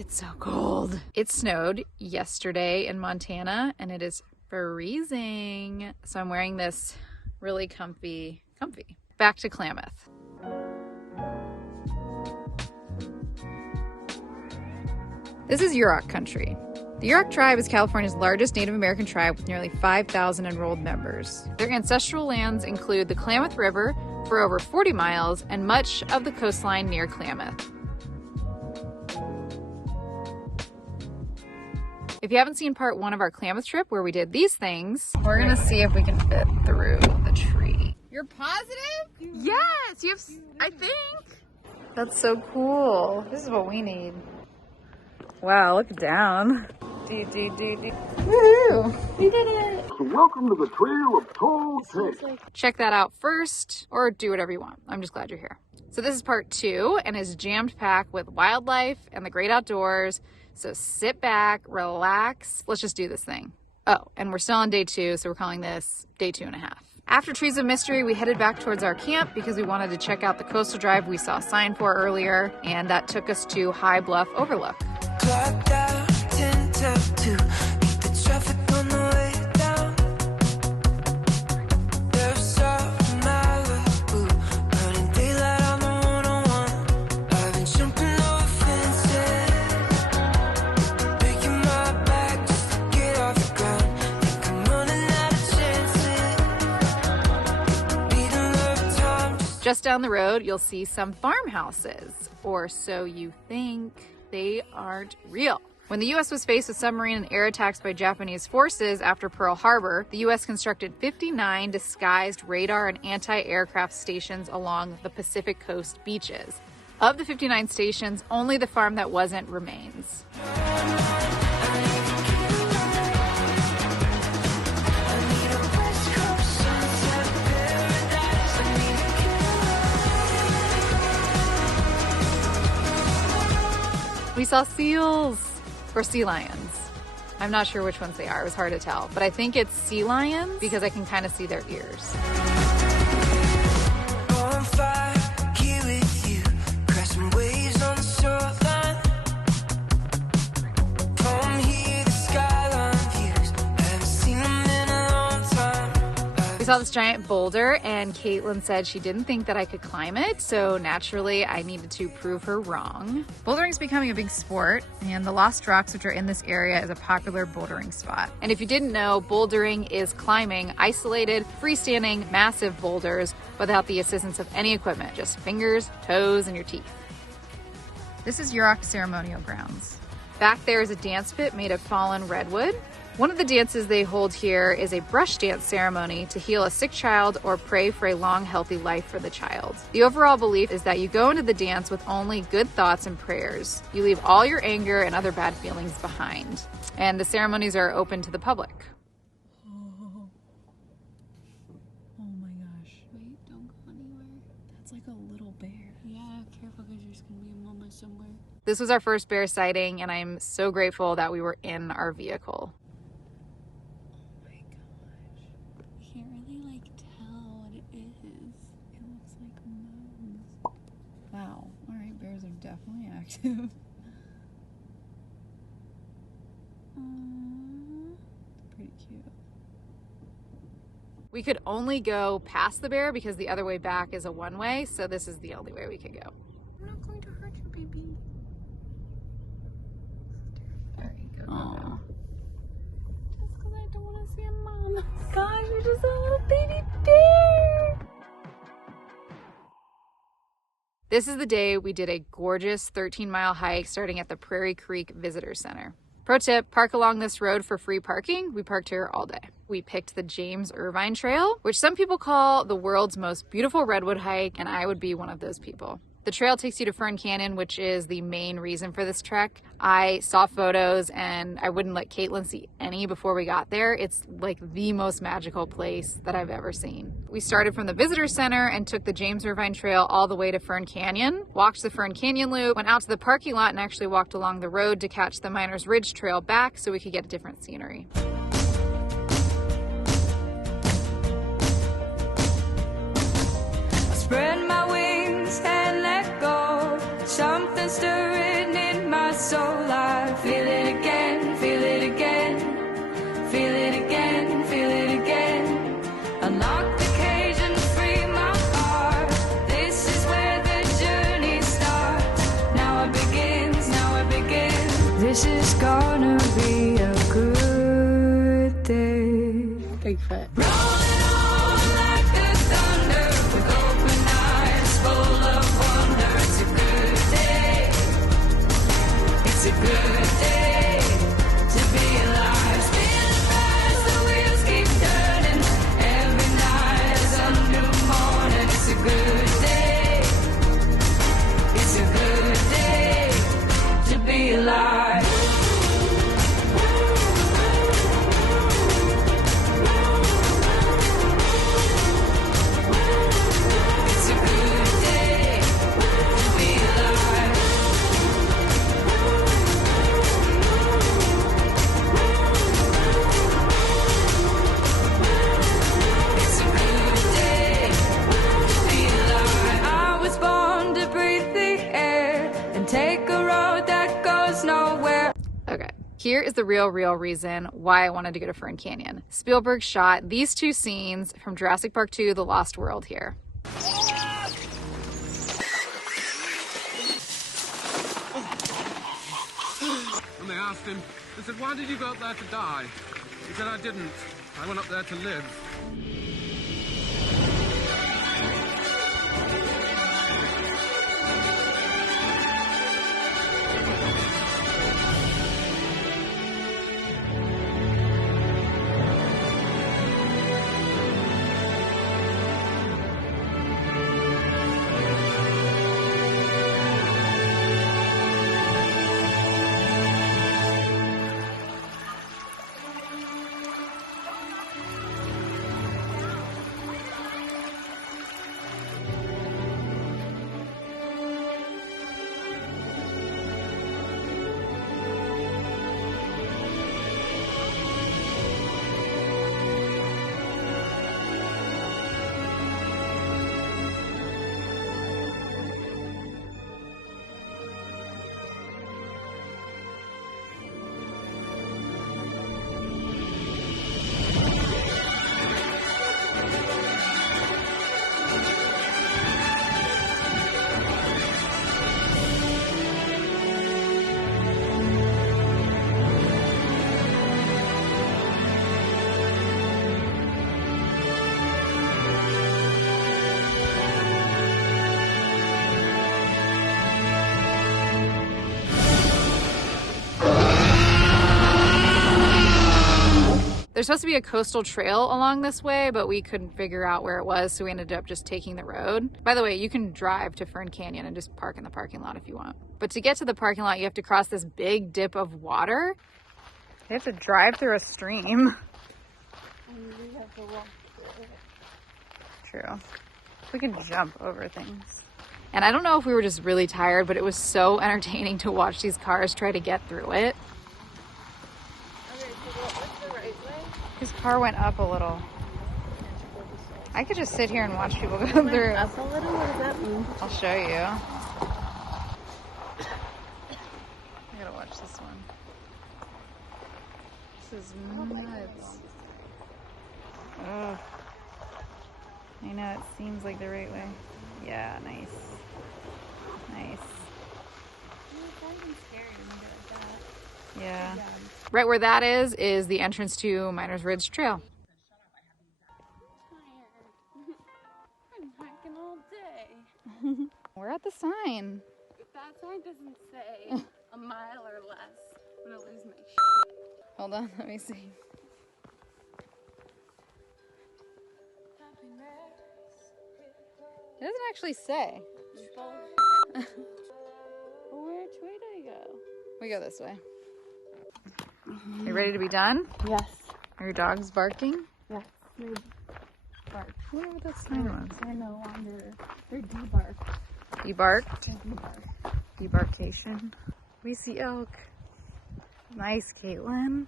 It's so cold. It snowed yesterday in Montana and it is freezing. So I'm wearing this really comfy. Back to Klamath. This is Yurok country. The Yurok tribe is California's largest Native American tribe with nearly 5,000 enrolled members. Their ancestral lands include the Klamath River for over 40 miles and much of the coastline near Klamath. If you haven't seen part 1 of our Klamath trip where we did these things, we're gonna see if we can fit through the tree. You're positive? Yes, you have, I think. That's so cool. This is what we need. Wow, look down. Woohoo! We did it! Welcome to the Trail of Tall Tales. Check that out first, or do whatever you want. I'm just glad you're here. So this is part 2 and is jammed packed with wildlife and the great outdoors. So sit back, relax. Let's just do this thing. Oh, and we're still on day 2, so we're calling this day 2.5. After Trees of Mystery, we headed back towards our camp because we wanted to check out the coastal drive we saw a sign for earlier, and that took us to High Bluff Overlook. Just down the road, you'll see some farmhouses, or so you think. They aren't real. When the U.S. was faced with submarine and air attacks by Japanese forces after Pearl Harbor, the U.S. constructed 59 disguised radar and anti-aircraft stations along the Pacific Coast beaches. Of the 59 stations, only the farm that wasn't remains. We saw seals, or sea lions. I'm not sure which ones they are. It was hard to tell, but I think it's sea lions because I can kind of see their ears. We saw this giant boulder and Caitlin said she didn't think that I could climb it, so naturally I needed to prove her wrong. Bouldering is becoming a big sport, and the Lost Rocks, which are in this area, is a popular bouldering spot. And if you didn't know, bouldering is climbing isolated, freestanding, massive boulders without the assistance of any equipment, just fingers, toes, and your teeth. This is Yurok Ceremonial grounds. Back there is a dance pit made of fallen redwood. One of the dances they hold here is a brush dance ceremony to heal a sick child or pray for a long, healthy life for the child. The overall belief is that you go into the dance with only good thoughts and prayers. You leave all your anger and other bad feelings behind. And the ceremonies are open to the public. Oh my gosh. Wait, don't go anywhere. That's like a little bear. Yeah, careful because there's going to be a mama somewhere. This was our first bear sighting, and I'm so grateful that we were in our vehicle. Wow, all right, bears are definitely active. Pretty cute. We could only go past the bear because the other way back is a one-way, so this is the only way we could go. I'm not going to hurt you, baby. There you go. Aww. Just because I don't want to see a mom. Gosh, we just saw a little baby bear. This is the day we did a gorgeous 13-mile hike starting at the Prairie Creek Visitor Center. Pro tip, park along this road for free parking. We parked here all day. We picked the James Irvine Trail, which some people call the world's most beautiful redwood hike, and I would be one of those people. The trail takes you to Fern Canyon, which is the main reason for this trek. I saw photos and I wouldn't let Caitlin see any before we got there. It's like the most magical place that I've ever seen. We started from the visitor center and took the James Irvine Trail all the way to Fern Canyon, walked the Fern Canyon loop, went out to the parking lot and actually walked along the road to catch the Miners Ridge Trail back so we could get a different scenery. I spread my wings and let go. Something stirring in my soul. alive. Feel it again, feel it again. Feel it again, feel it again. Unlock the cage and free my heart. This is where the journey starts. Now it begins, now it begins. This is gonna be a good day. Bigfoot. Rolling on like the thunder with open eyes full of wonder. It's a good day. It's a good day to be alive. Spinning fast, the wheels keep turning. Every night is a new morning. It's a good day. It's a good day to be alive. It's a good day to be alive. It's a good day to be alive. I was born to breathe the air and take a road that goes nowhere. Okay, here is the real reason why I wanted to go to Fern Canyon. Spielberg shot these two scenes from Jurassic Park 2, The Lost World here. And they asked him, they said, why did you go up there to die? He said, I didn't. I went up there to live. There's supposed to be a coastal trail along this way, but we couldn't figure out where it was, so we ended up just taking the road. By the way, you can drive to Fern Canyon and just park in the parking lot if you want. But to get to the parking lot, you have to cross this big dip of water. You have to drive through a stream. And we have to walk through it. True. We can jump over things. And I don't know if we were just really tired, but it was so entertaining to watch these cars try to get through it. Okay, so what's the right way? His car went up a little. I could just sit here and watch people go through. Up a little? What does that mean? I'll show you. I gotta watch this one. This is nuts. Ugh. I know, it seems like the right way. Yeah, nice. Nice. It's not even scary when you do it like that. Yeah. Yeah. Right where that is the entrance to Miners Ridge Trail. I'm hiking all day. We're at the sign. If that sign doesn't say a mile or less, I'm gonna lose my shit. Hold on, let me see. It doesn't actually say. Well, which way do I go? We go this way. Are you ready to be done? Yes. Are your dogs barking? Yes. They bark. I wonder what that sign was. They're no longer. They're debarked. Debarked? They're debarked. Debarkation. We see elk. Nice, Caitlin.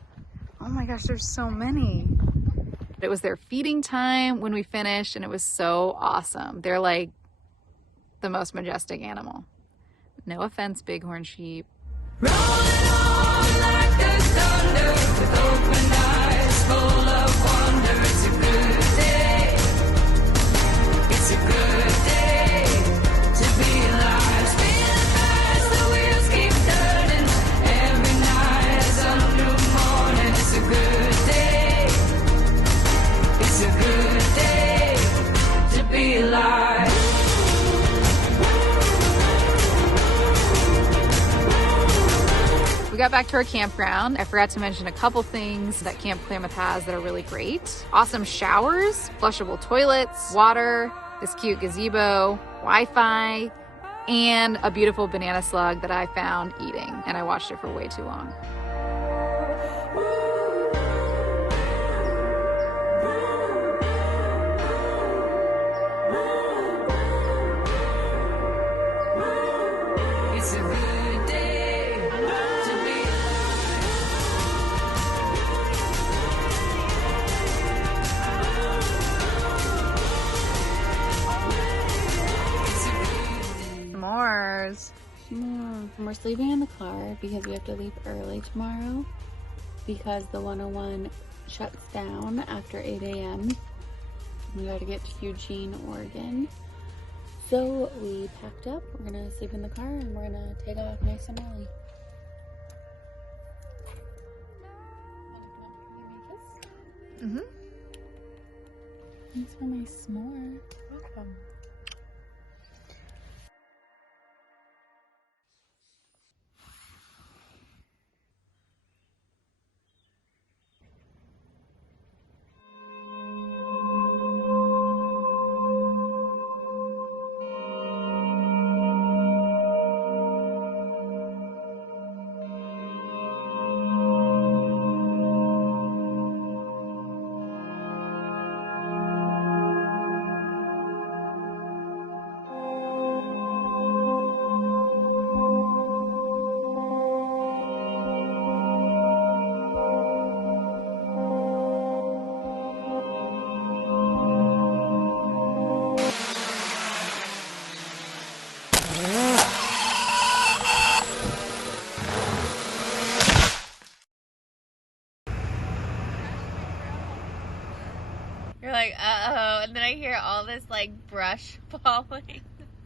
Oh my gosh, there's so many. It was their feeding time when we finished, and it was so awesome. They're like the most majestic animal. No offense, bighorn sheep. Rolling on like the thunder with open eyes full of wonder. It's a good day. It's a good day to be alive. Spinning fast, the wheels keep turning. Every night is a new morning. It's a good day. It's a good day to be alive. We got back to our campground. I forgot to mention a couple things that Camp Klamath has that are really great. Awesome showers, flushable toilets, water, this cute gazebo, Wi-Fi, and a beautiful banana slug that I found eating, and I watched it for way too long. It's a good day to be S'mores. We're sleeping in the car because we have to leave early tomorrow because the 101 shuts down after 8 a.m. We gotta get to Eugene, Oregon. So we packed up, we're gonna sleep in the car and we're gonna take off nice and early. Mm-hmm. Thanks for my s'more. Welcome. You're like, uh-oh, and then I hear all this like brush falling.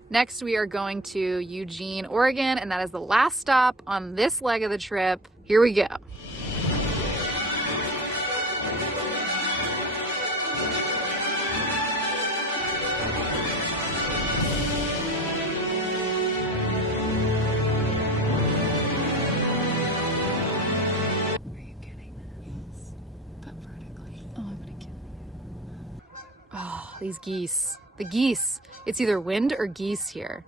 Next, we are going to Eugene, Oregon, and that is the last stop on this leg of the trip. Here we go. Oh, these geese. The geese. It's either wind or geese here.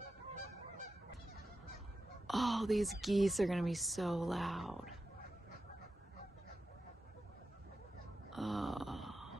Oh, these geese are gonna be so loud. Oh.